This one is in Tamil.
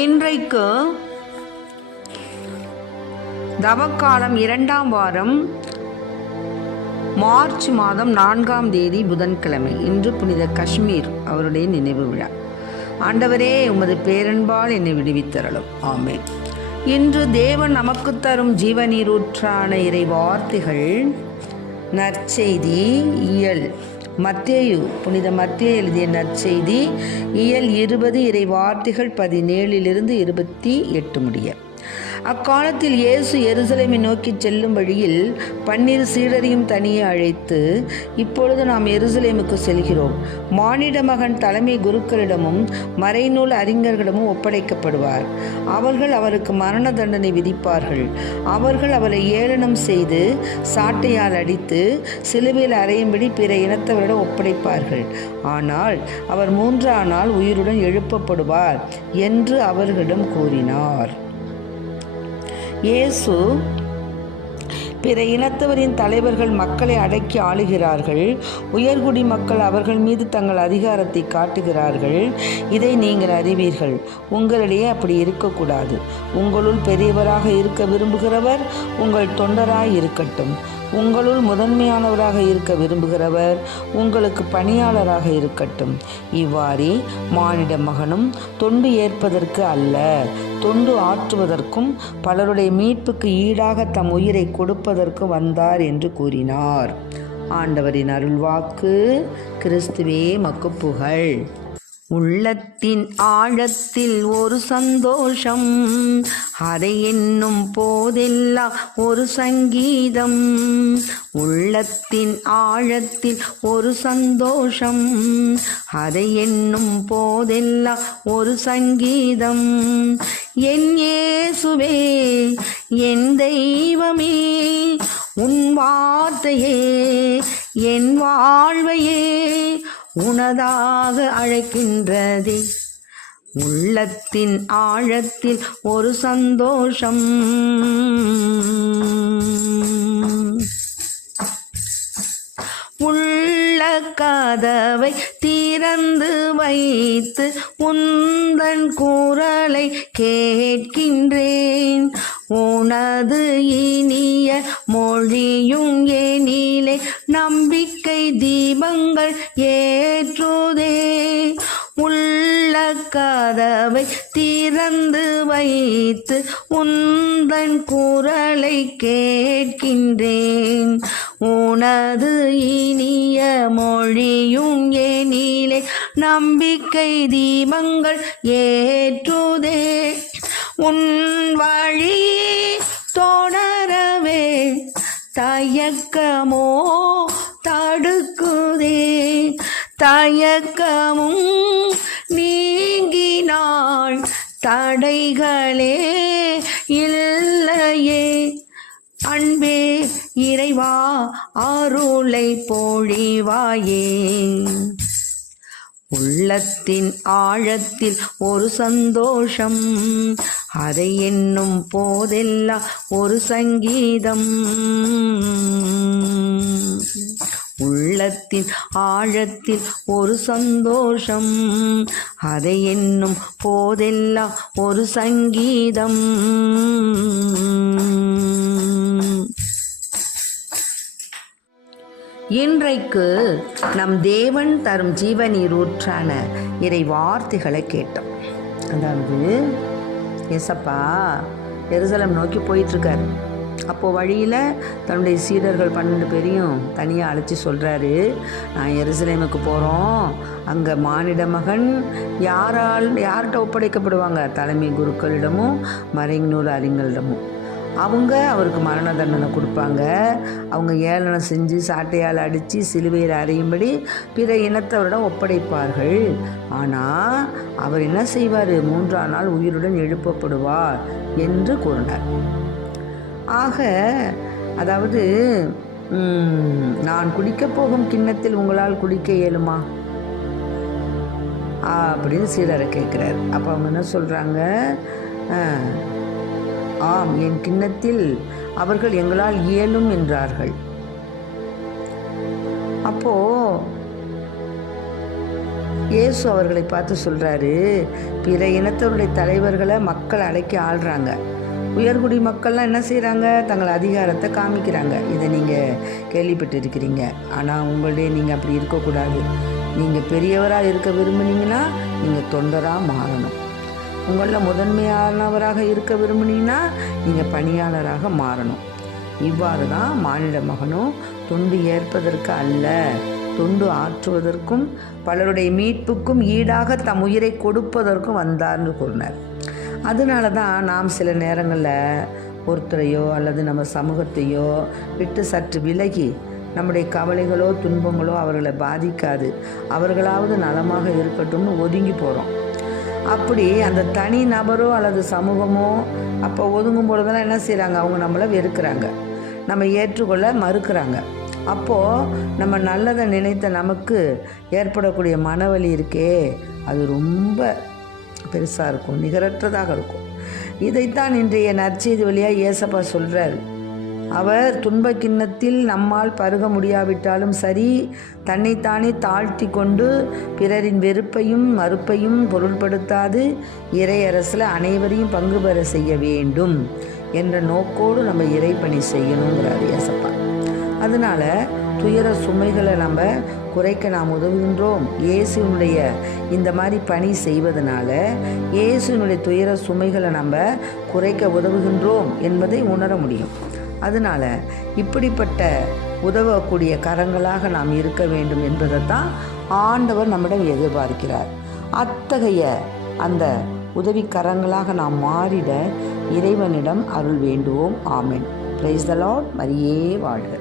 இன்றைக்கு தவக்காலம் 2ஆம் வாரம் மார்ச் மாதம் 4ஆம் தேதி புதன்கிழமை. இன்று புனித கஷ்மீர் அவருடைய நினைவு விழா. ஆண்டவரே, உமது பேரன்பால் என்னை விடுவித்தருளும். ஆமென். இன்று தேவன் நமக்கு தரும் ஜீவநீரூற்றான இறை வார்த்தைகள் நற்செய்தி இயல் மத்தேயு, புனித மத்தேயு எழுதிய நற்செய்தி இயல் 20 இறை வார்த்தைகள் 17 28 முடிய. அக்காலத்தில் இயேசு எருசலேமை நோக்கி செல்லும் வழியில் 12 சீடரையும் தனியே அழைத்து, இப்பொழுது நாம் எருசலேமுக்கு செல்கிறோம். மானிட மகன் தலைமை குருக்களிடமும் மறைநூல் அறிஞர்களிடமும் ஒப்படைக்கப்படுவார். அவர்கள் அவருக்கு மரண தண்டனை விதிப்பார்கள். அவர்கள் அவரை ஏளனம் செய்து சாட்டையால் அடித்து சிலுவையில் அறையும்படி பிற இனத்தவரிடம் ஒப்படைப்பார்கள். ஆனால் அவர் 3ஆம் நாள் உயிருடன் எழுப்பப்படுவார் என்று அவர்களிடம் கூறினார். இயேசு, பிற இனத்தவரின் தலைவர்கள் மக்களை அடக்கி ஆளுகிறார்கள். உயர்குடி மக்கள் அவர்கள் மீது தங்கள் அதிகாரத்தை காட்டுகிறார்கள். இதை நீங்கள் அறிவீர்கள். உங்களிடையே அப்படி இருக்கக்கூடாது. உங்களுள் பெரியவராக இருக்க விரும்புகிறவர் உங்கள் தொண்டராய் இருக்கட்டும். உங்களுள் முதன்மையானவராக இருக்க விரும்புகிறவர் உங்களுக்கு பணியாளராக இருக்கட்டும். இவ்வாறே மானிட மகனும் தொண்டு ஏற்பதற்கு அல்ல, தொண்டு ஆற்றுவதற்கும் பலருடைய மீட்புக்கு ஈடாக தம் உயிரை கொடுப்பதற்கு வந்தார் என்று கூறினார். ஆண்டவரின் அருள்வாக்கு. கிறிஸ்துவே மக்கு புகழ். உள்ளத்தின் ஆழத்தில் ஒரு சந்தோஷம், அதை என்னும் போதெல்லாம் ஒரு சங்கீதம். உள்ளத்தின் ஆழத்தில் ஒரு சந்தோஷம், அதை என்னும் போதெல்லாம் ஒரு சங்கீதம். என் இயேசுவே, என் தெய்வமே, உன் வார்த்தையே என் வாழ்வையே உனதாக அழைக்கின்றதே. உள்ளத்தின் ஆழத்தில் ஒரு சந்தோஷம். உள்ள கதவை திறந்து வைத்து உந்தன் குரலை கேட்கின்றேன். உனது இனிய மொழியும் எனிலே நம்பிக்கை தீபங்கள் ஏற்றுதே. உள்ள கதவை திறந்து வைத்து உந்தன் குரலை கேட்கின்றேன். உனது இனிய மொழியும் எனிலே நம்பிக்கை தீபங்கள் ஏற்றுதே. உன் வழி தொடரவே தயக்கமோ தடுக்குதே. தயக்கமும் நீங்கினாள், தடைகளே இல்லையே. அன்பே இறைவா, அருளை பொழிவாயே. உள்ளத்தின் ஆழத்தில் ஒரு சந்தோஷம், அதை என்னும் போதெல்லாம் ஒரு சங்கீதம். உள்ளத்தின் ஆழத்தில் ஒரு சந்தோஷம், அதை என்னும் போதெல்லாம் ஒரு சங்கீதம். இன்றைக்கு நம் தேவன் தரும் ஜீவநீரூற்றான இறை வார்த்தைகளை கேட்டோம். அதாவது ஏசப்பா எருசலேம் நோக்கி போயிட்டுருக்காரு. அப்போது வழியில் தன்னுடைய சீடர்கள் 12 பேரையும் தனியாக அழைச்சி சொல்கிறாரு, நான் எருசலேமுக்கு போகிறோம். அங்கே மானிட மகன் யார்கிட்ட ஒப்படைக்கப்படுவாங்க? தலைமை குருக்களிடமும் மறைநூல் அறிஞர்களிடமும். அவங்க அவருக்கு மரண தண்டனை கொடுப்பாங்க. அவங்க ஏளனம் செஞ்சு சாட்டையால் அடித்து சிலுவையில் அறையும்படி பிற இனத்தவரிடம் ஒப்படைப்பார்கள். ஆனால் அவர் என்ன செய்வார்? 3ஆம் நாள் உயிருடன் எழுப்பப்படுவார் என்று கூறினார். ஆக, அதாவது நான் குடிக்கப் போகும் கிண்ணத்தில் உங்களால் குடிக்க இயலுமா அப்படின்னு சீடரை கேட்குறார். அப்போ அவங்க என்ன சொல்கிறாங்க? ஆம், என் கிண்ணத்தில் அவர்கள் எங்களால் இயலும் என்றார்கள். அப்போ இயேசு அவர்களை பார்த்து சொல்கிறாரு, பிற இனத்தவருடைய தலைவர்களை மக்கள் அடக்கி ஆள்றாங்க. உயர்குடி மக்கள்லாம் என்ன செய்கிறாங்க? தங்கள் அதிகாரத்தை காமிக்கிறாங்க. இதை நீங்கள் கேள்விப்பட்டிருக்கிறீங்க. ஆனால் உங்களுடைய நீங்கள் அப்படி இருக்கக்கூடாது. நீங்கள் பெரியவராக இருக்க விரும்புனீங்கன்னா நீங்கள் தொண்டராக மாறணும். உங்களில் முதன்மையானவராக இருக்க விரும்புனீங்கன்னா நீங்கள் பணியாளராக மாறணும். இவ்வாறு தான் மானிட மகனும் தொண்டு ஏற்பதற்கு அல்ல, தொண்டு ஆற்றுவதற்கும் பலருடைய மீட்புக்கும் ஈடாக தம் உயிரை கொடுப்பதற்கும் வந்தார்னு கூறினார். அதனால தான் நாம் சில நேரங்களில் ஒருத்தரையோ அல்லது நம்ம சமூகத்தையோ விட்டு சற்று விலகி நம்முடைய கவலைகளோ துன்பங்களோ அவர்களை பாதிக்காது, அவர்களாவது நலமாக இருக்கட்டும்னு ஒதுங்கி போகிறோம். அப்படி அந்த தனி நபரோ அல்லது சமூகமோ அப்போ ஒதுங்கும் பொழுதெல்லாம் என்ன செய்கிறாங்க? அவங்க நம்மளை வெறுக்கிறாங்க, நம்ம ஏற்றுக்கொள்ள மறுக்கிறாங்க. அப்போது நம்ம நல்லதை நினைத்த நமக்கு ஏற்படக்கூடிய மனவலி இருக்கே, அது ரொம்ப பெருசாக இருக்கும், நிகரற்றதாக இருக்கும். இதைத்தான் இன்றைய நற்செய்தி வழியாக இயேசப்பா சொல்கிறார். அவர் துன்ப கிண்ணத்தில் நம்மால் பருக முடியாவிட்டாலும் சரி, தன்னைத்தானே தாழ்த்தி கொண்டு பிறரின் வெறுப்பையும் மறுப்பையும் பொருள்படுத்தாது இறையரசில் அனைவரையும் பங்கு பெற செய்ய வேண்டும் என்ற நோக்கோடு நம்ம இறைப்பணி செய்யணுங்கிறார் இயேசப்பா. அதனால் துயர சுமைகளை நம்ம குறைக்க நாம் உதவுகின்றோம். இயேசுனுடைய இந்த மாதிரி பணி செய்வதனால இயேசுனுடைய துயர சுமைகளை நம்ம குறைக்க உதவுகின்றோம் என்பதை உணர முடியும். அதனால் இப்படிப்பட்ட உதவக்கூடிய கரங்களாக நாம் இருக்க வேண்டும் என்பதை தான் ஆண்டவர் நம்மிடம் எதிர்பார்க்கிறார். அத்தகைய அந்த உதவி கரங்களாக நாம் மாறிட இறைவனிடம் அருள் வேண்டுவோம். ஆமென். Praise the Lord. மரியே வாழ்க.